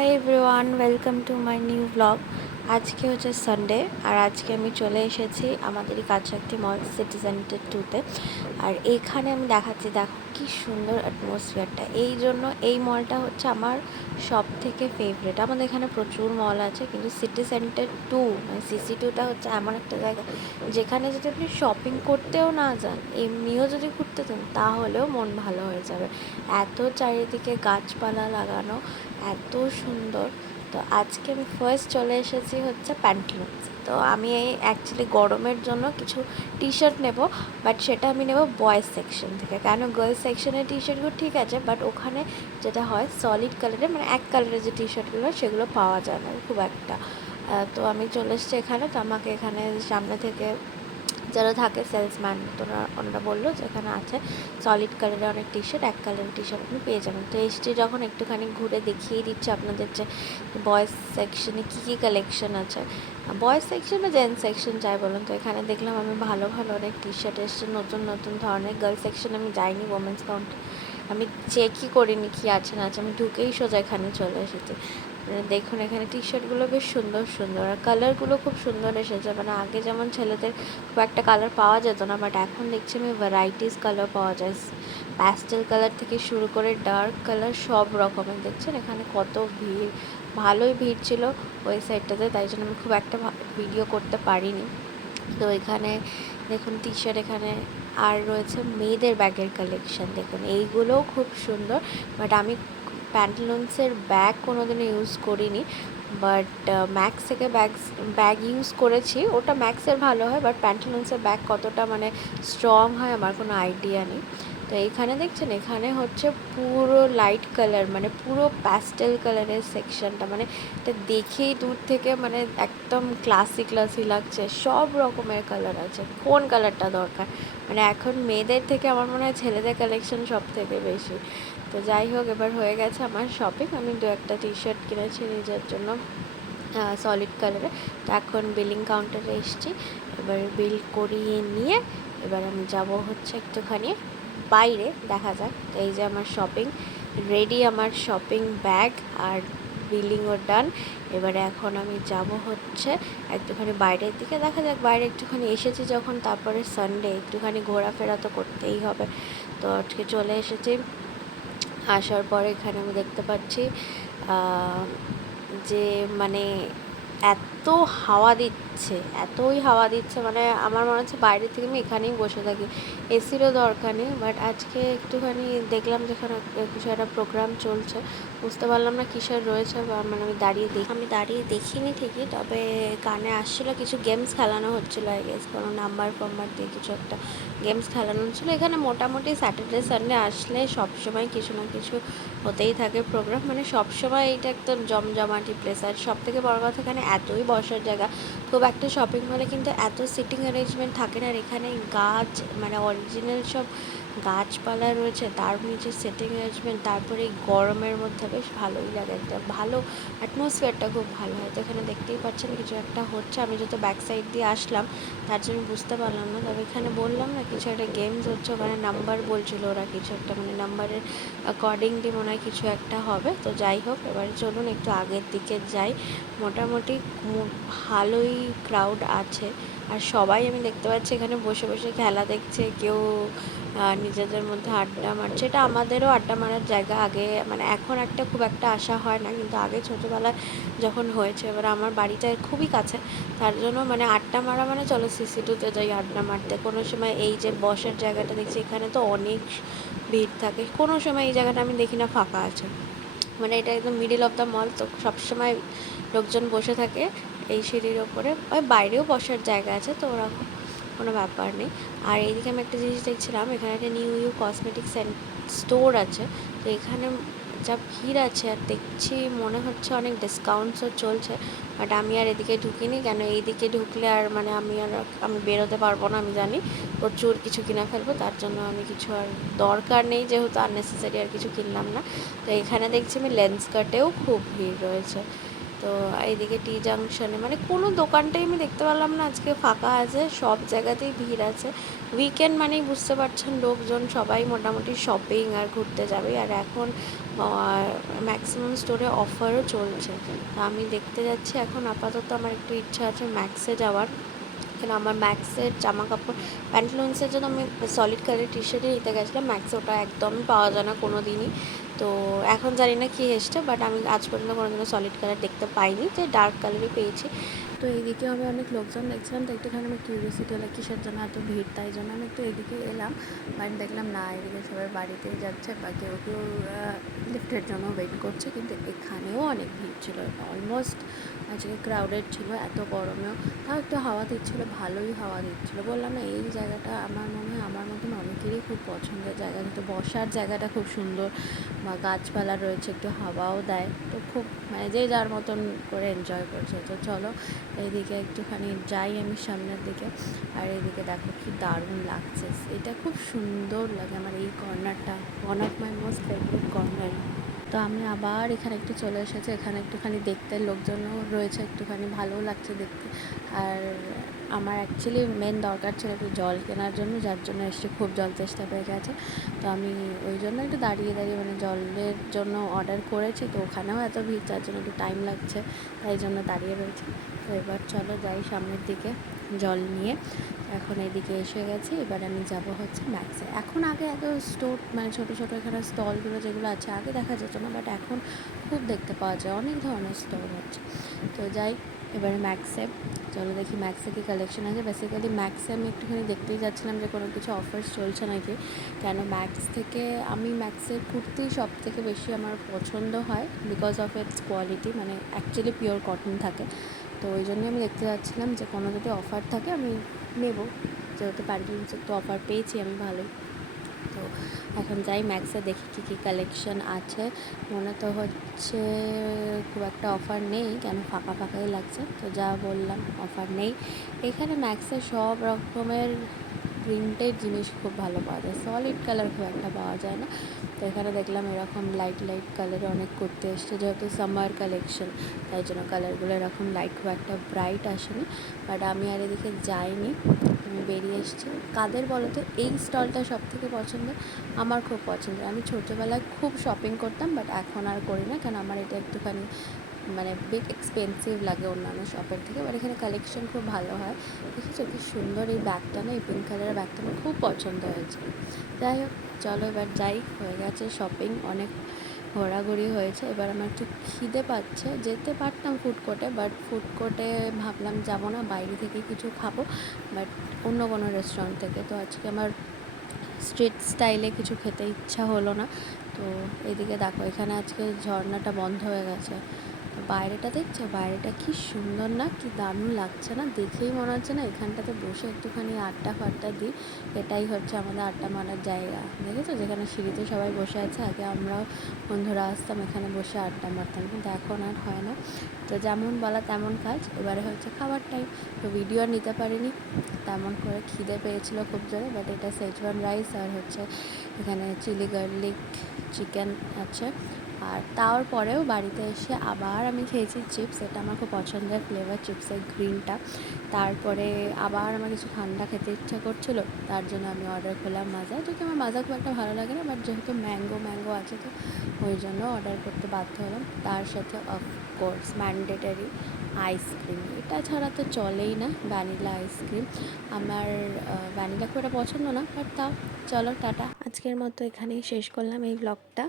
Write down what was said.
Hi everyone, welcome to my new blog. আজকে হচ্ছে Sunday আর আজকে আমি চলে এসেছি আমাদেরই কাছে একটি মল, সিটি সেন্টার 2-তে। আর এইখানে আমি দেখাচ্ছি, দেখো কি সুন্দর অ্যাটমসফিয়ারটা। এই জন্য এই মলটা হচ্ছে আমার সব থেকে ফেভারিট। আমাদের এখানে প্রচুর মল আছে, কিন্তু সিটি সেন্টার 2 মানে CC2টা হচ্ছে এমন একটা জায়গা যেখানে যদি আপনি শপিং করতেও না যান, এমনিও যদি ঘুরতে যান, তাহলেও মন ভালো হয়ে যাবে। এত চারিদিকে গাছপালা লাগানো, এত সুন্দর। তো আজকে আমি ফার্স্ট চলে এসেছি হচ্ছে প্যান্টালুন্স। তো আমি অ্যাকচুয়ালি গরমের জন্য কিছু টি শার্ট নেবো, বাট সেটা আমি নেব বয়েজ সেকশন থেকে। কেন গার্লস সেকশনের টি শার্টগুলো ঠিক আছে, বাট ওখানে যেটা হয় সলিড কালারের, মানে এক কালারের যে টি শার্টগুলো সেগুলো পাওয়া যায় না খুব একটা। তো আমি চলে এসেছি এখানে। তো আমাকে এখানে সামনে থেকে যারা থাকে সেলসম্যান, তো ওনারা বললো যে এখানে আছে সলিড কালারের অনেক টি শার্ট, এক কালারের টি শার্ট আপনি পেয়ে যাবেন। তো এসছি যখন, একটুখানি ঘুরে দেখিয়ে দিচ্ছে আপনাদের যে বয়েজ সেকশনে কী কী কালেকশন আছে। বয়েজ সেকশন বা জেন্টস সেকশন যাই বলুন। তো এখানে দেখলাম আমি ভালো ভালো অনেক টি শার্ট এসছে, নতুন নতুন ধরনের। গার্লস সেকশন আমি যাইনি, ওমেন্স কাউন্ট আমি চেকই করিনি কি আছে না আছে, আমি ঢুকেই সোজা এখানে চলে এসেছি। দেখুন এখানে টি শার্টগুলো বেশ সুন্দর সুন্দর, আর কালারগুলো খুব সুন্দর এসেছে। মানে আগে যেমন ছেলেদের খুব একটা কালার পাওয়া যেত না, বাট এখন দেখছি আমি ভ্যারাইটিস কালার পাওয়া যায়। প্যাস্টেল কালার থেকে শুরু করে ডার্ক কালার সব রকমের। দেখছেন এখানে কত ভিড়, ভালোই ভিড় ছিল ওই সাইডটাতে, তাই জন্য আমি খুব একটা ভিডিও করতে পারিনি। তো এখানে দেখুন টি শার্ট, এখানে আর রয়েছে মেয়েদের ব্যাগের কালেকশন। দেখুন এইগুলোও খুব সুন্দর, বাট আমি প্যান্টালুন্সের ব্যাগ কোনোদিনও ইউজ করিনি, বাট ম্যাক্স থেকে ব্যাগ ইউজ করেছি। ওটা ম্যাক্সের ভালো হয়, বাট প্যান্টালুন্সের ব্যাগ কতটা মানে স্ট্রং হয় আমার কোনো আইডিয়া নেই। তো এইখানে দেখছেন, এখানে হচ্ছে পুরো লাইট কালার, মানে পুরো প্যাস্টেল কালারের সেকশনটা, মানে এটা দেখেই দূর থেকে মানে একদম ক্লাসি ক্লাসি লাগছে। সব রকমের কালার আছে, কোন কালারটা দরকার। মানে এখন মেয়েদের থেকে আমার মনে হয় ছেলেদের কালেকশন সব থেকে বেশি। তো যাই হোক, এবার হয়ে গেছে আমার শপিং। আমি দু একটা টি শার্ট কিনেছি নিজের জন্য সলিড কালারে। তো এখন বিলিং কাউন্টারে এসেছি, এবার বিল করিয়ে নিয়ে এবার আমি যাব হচ্ছে একটুখানি বাইরে, দেখা যাক। তো এই যে আমার শপিং রেডি, আমার শপিং ব্যাগ আর বিলিংও ডান। এবারে এখন আমি যাব হচ্ছে একটুখানি বাইরের দিকে, দেখা যাক। বাইরে একটুখানি এসেছি যখন, তারপরে সানডে একটুখানি ঘোরাফেরা তো করতেই হবে। তো আজকে চলে এসেছি। আসার পরে এখানে আমি দেখতে পাচ্ছি যে মানে এত হাওয়া দিচ্ছে, এতই হাওয়া দিচ্ছে, মানে আমার মনে হচ্ছে বাইরে থেকে আমি এখানেই বসে থাকি, এসিরও দরকার নেই। বাট আজকে একটুখানি দেখলাম যেখানে কিছু একটা প্রোগ্রাম চলছে, বুঝতে পারলাম না কিসের রয়েছে, বা মানে আমি দাঁড়িয়ে দেখিনি ঠিকই, তবে কানে আসছিলো কিছু গেমস খেলানো হচ্ছিলো, আই গেস কোনো নাম্বার ফাম্বার দিয়ে কিছু একটা গেমস খেলানো হচ্ছিলো। এখানে মোটামুটি স্যাটারডে সানডে আসলে সবসময় কিছু না কিছু হতেই থাকে প্রোগ্রাম, মানে সবসময় এইটা একদম জমজমাটি প্লেস। আর সব থেকে বড় কথা, এখানে এতই বসার জায়গা, খুব একটা শপিং মলে কিন্তু এত সিটিং অ্যারেঞ্জমেন্ট থাকে না। আর এখানে গাছ, মানে অরিজিনাল সব গাছপালা রয়েছে, তার নিচে সিটিং অ্যারেঞ্জমেন্ট, তারপরে এই গরমের মধ্যে বেশ ভালোই লাগে, একটা ভালো অ্যাটমসফিয়ারটা খুব ভালো হয়। তো এখানে দেখতেই পাচ্ছেন কিছু একটা হচ্ছে, আমি যত ব্যাক সাইড দিয়ে আসলাম তার জন্য বুঝতে পারলাম না, তবে এখানে বললাম না কিছু একটা গেমস হচ্ছে, ওখানে নাম্বার বলছিল ওরা কিছু একটা, মানে নাম্বারের অ্যাকর্ডিংলি মনে হয় কিছু একটা হবে। তো যাই হোক, এবারে চলুন একটু আগের দিকে যাই। মোটামুটি ভালোই ক্রাউড আছে, আর সবাই আমি দেখতে পাচ্ছি এখানে বসে বসে খেলা দেখছে, কেউ নিজেদের মধ্যে আড্ডা মারছে। এটা আমাদেরও আড্ডা মারার জায়গা আগে, মানে এখন একটা খুব একটা আসা হয় না, কিন্তু আগে ছোটোবেলায় যখন হয়েছে। এবার আমার বাড়িটা খুবই কাছে, তার জন্য মানে আড্ডা মারা মানে চলো CC2-তে যাই আড্ডা মারতে। কোনো সময় এই যে বসার জায়গাটা দেখছি, এখানে তো অনেক ভিড় থাকে, কোনো সময় এই জায়গাটা আমি দেখি না ফাঁকা আছে, মানে এটা একদম মিডিল অফ দ্য মল, তো সবসময় লোকজন বসে থাকে এই সিঁড়ির ওপরে। ওই বাইরেও বসার জায়গা আছে, তো ওরকম কোনো ব্যাপার নেই। আর এইদিকে আমি একটা জিনিস দেখছিলাম, এখানে একটা নিউ কসমেটিক্স স্টোর আছে। তো এখানে যা ভিড় আছে, আর দেখছি মনে হচ্ছে অনেক ডিসকাউন্টসও চলছে, বাট আমি আর এদিকে ঢুকিনি। কেন এইদিকে ঢুকলে আর মানে আমি বেরোতে পারবো না, আমি জানি প্রচুর কিছু কিনে ফেলবো, তার জন্য আমি কিছু আর দরকার নেই, যেহেতু আননেসেসারি আর কিছু কিনলাম না। তো এখানে দেখছি আমি লেন্স কাটেও খুব ভিড় রয়েছে। তো এইদিকে টি জাংশনে মানে কোনো দোকানটাই আমি দেখতে পারলাম না আজকে ফাঁকা আছে, সব জায়গাতেই ভিড় আছে। উইকেন্ড মানেই বুঝতে পারছেন লোকজন সবাই মোটামুটি শপিং আর ঘুরতে যাবে। আর এখন ম্যাক্সিমাম স্টোরে অফারও চলছে। আমি দেখতে যাচ্ছি এখন। আপাতত আমার একটু ইচ্ছা আছে ম্যাক্সে যাওয়ার, কেন আমার ম্যাক্সের জামা কাপড় প্যান্টালুন্সের জন্য আমি সলিড কালারের টি শার্টই নিতে গেছিলাম। ম্যাক্সে ওটা একদমই পাওয়া যায় না কোনো দিনই। তো এখন জানি না কী এসছে, বাট আমি আজ পর্যন্ত কোনো দিনও সলিড কালার দেখতে পাইনি, যে ডার্ক কালারই পেয়েছি। তো এইদিকেও আমি অনেক লোকজন দেখছিলাম, তো একটুখানি আমি কিউরিয়াসিটি হলো কিসের জন্য এত ভিড়, তাই জন্য আমি একটু এদিকে এলাম। বাট দেখলাম না, এদিকে সবাই বাড়িতেই যাচ্ছে বা কেউ কেউ লিফটের জন্য ওয়েট করছে। কিন্তু এখানেও অনেক ভিড় ছিল, অলমোস্ট আজকে ক্রাউডেড ছিল এত গরমেও। তাও একটু হাওয়া দিচ্ছিলো, ভালোই হাওয়া দিচ্ছিলো। বললাম না, এই জায়গাটা আমার মনে হয় আমার মতন অনেকেরই খুব পছন্দের জায়গা, কিন্তু বসার জায়গাটা খুব সুন্দর বা গাছপালা রয়েছে, একটু হাওয়াও দেয়। তো খুব মানে যে যার মতন করে এনজয় করছে। তো চলো এইদিকে একটুখানি যাই আমি সামনের দিকে। আর এইদিকে দেখো কি দারুণ লাগছে, এটা খুব সুন্দর লাগে আমার এই কর্নারটা, one of my most favourite corner. তো আমি আবার এখানে একটু চলে এসেছি, এখানে একটুখানি দেখতে লোকজনও রয়েছে, একটুখানি ভালোও লাগছে দেখতে। আর আমার অ্যাকচুয়ালি মেন দরকার ছিল একটু জল কেনার জন্য, যার জন্য এসে খুব জল তেষ্টা পেয়ে গেছে। তো আমি ওই জন্য একটু দাঁড়িয়ে দাঁড়িয়ে মানে জলের জন্য অর্ডার করেছি। তো ওখানেও এত ভিড়, যার জন্য একটু টাইম লাগছে, তাই জন্য দাঁড়িয়ে রয়েছি। তো এবার চলো যাই সামনের দিকে জল নিয়ে। এখন এদিকে এসে গেছি, এবার আমি যাব হচ্ছে ম্যাক্সে। এখন আগে এত স্টোর মানে ছোটো ছোটো এখানে স্টলগুলো যেগুলো আছে আগে দেখা যেত না, বাট এখন খুব দেখতে পাওয়া যায়, অনেক ধরনের স্টোর হচ্ছে। তো যাই এবারে ম্যাক্সে, চলো দেখি ম্যাক্সে কী কালেকশন আছে। বেসিক্যালি ম্যাক্সে আমি একটুখানি দেখতেই যাচ্ছিলাম যে কোনো কিছু অফার্স চলছে নাকি, কেন ম্যাক্স থেকে আমি ম্যাক্সের কুর্তি সব থেকে বেশি আমার পছন্দ হয়, বিকজ অফ ইটস কোয়ালিটি, মানে অ্যাকচুয়ালি পিওর কটন থাকে। তো ওই জন্যই আমি দেখতে যাচ্ছিলাম যে কোনো যদি অফার থাকে আমি নেব, যেহেতু প্যান্টালুন্সের তো অফার পেয়েছি আমি ভালোই। তো এখন যাই ম্যাক্সে দেখি কী কী কালেকশন আছে। মনে তো হচ্ছে খুব একটা অফার নেই, কেন ফাঁকা ফাঁকাই লাগছে। তো যা বললাম অফার নেই। এখানে ম্যাক্সে সব রকমের প্রিন্টেড জিনিস খুব ভালো পাওয়া যায়, সলিড কালার খুব একটা পাওয়া যায় না। তো এখানে দেখলাম এরকম লাইট লাইট কালারে অনেক করতে এসছে, যেহেতু সামার কালেকশন তাই জন্য কালারগুলো এরকম লাইট খুব একটা ব্রাইট আসেনি। বাট আমি আর এদিকে যাইনি, আমি বেরিয়ে এসেছি। কাদের বলো তো এই স্টলটা সব থেকে পছন্দের? আমার খুব পছন্দের। আমি ছোটোবেলায় খুব শপিং করতাম, বাট এখন আর করি না, কেন আমার এটা একটুখানি মানে বিগ এক্সপেন্সিভ লাগে অন্যান্য শপের থেকে। বাট এখানে কালেকশন খুব ভালো হয়। দেখেছো কি সুন্দর এই ব্যাগটা, না এই পিঙ্ক কালারের ব্যাগটা আমার খুব পছন্দ হয়েছে। যাই হোক চলো এবার যাই, হয়ে গেছে শপিং, অনেক ঘোরাঘুরি হয়েছে। এবার আমার একটু খিদে পাচ্ছে, যেতে পারতাম ফুড কোর্টে, বাট ফুড কোর্টে ভাবলাম যাবো না, বাইরে থেকে কিছু খাবো, বাট অন্য কোনো রেস্টুরেন্ট থেকে। তো আজকে আমার স্ট্রিট স্টাইলে কিছু খেতে ইচ্ছা হলো না। তো এদিকে দেখো এখানে আজকে ঝর্ণাটা বন্ধ হয়ে গেছে। তো বাইরেটা দেখছো, বাইরেটা কি সুন্দর না, কি দারুণ লাগছে না, দেখেই মনে হচ্ছে না এখানটাতে বসে একটুখানি আড্ডা ফাড্ডা দিই। এটাই হচ্ছে আমাদের আড্ডা মারার জায়গা, দেখেছো যেখানে সিঁড়িতে সবাই বসে আছে। আগে আমরাও বন্ধুরা আসতাম এখানে বসে আড্ডা মারতাম, কিন্তু এখন আর হয় না। তো যেমন বলা তেমন কাজ, এবারে হচ্ছে খাবার টাইম। তো ভিডিও আর নিতে পারিনি, তেমন করে খিদে পেয়েছিল খুব জোরে। বাট এটা সেজওয়ান রাইস আর হচ্ছে এখানে চিলি গার্লিক চিকেন আছে। আর তারপরেও বাড়িতে এসে আবার আমি খেয়েছি চিপস, এটা আমার খুব পছন্দের ফ্লেভার চিপসের গ্রিনটা। তারপরে আবার আমার কিছু ঠান্ডা খেতে ইচ্ছা করছিলো, তার জন্য আমি অর্ডার করলাম মাজা, যেহেতু আমার মাজা খুব একটা ভালো লাগে না, বাট যেহেতু ম্যাঙ্গো আছে তো ওই জন্য অর্ডার করতে বাধ্য হলাম। তার সাথে অফকোর্স ম্যান্ডেটারি আইসক্রিম, এটা ছাড়া তো চলেই না, ভ্যানিলা আইসক্রিম। আমার ভ্যানিলা খুব একটা পছন্দ না, বাট তাও চলো টাটা। আজকের মতো এখানেই শেষ করলাম এই ব্লগটা।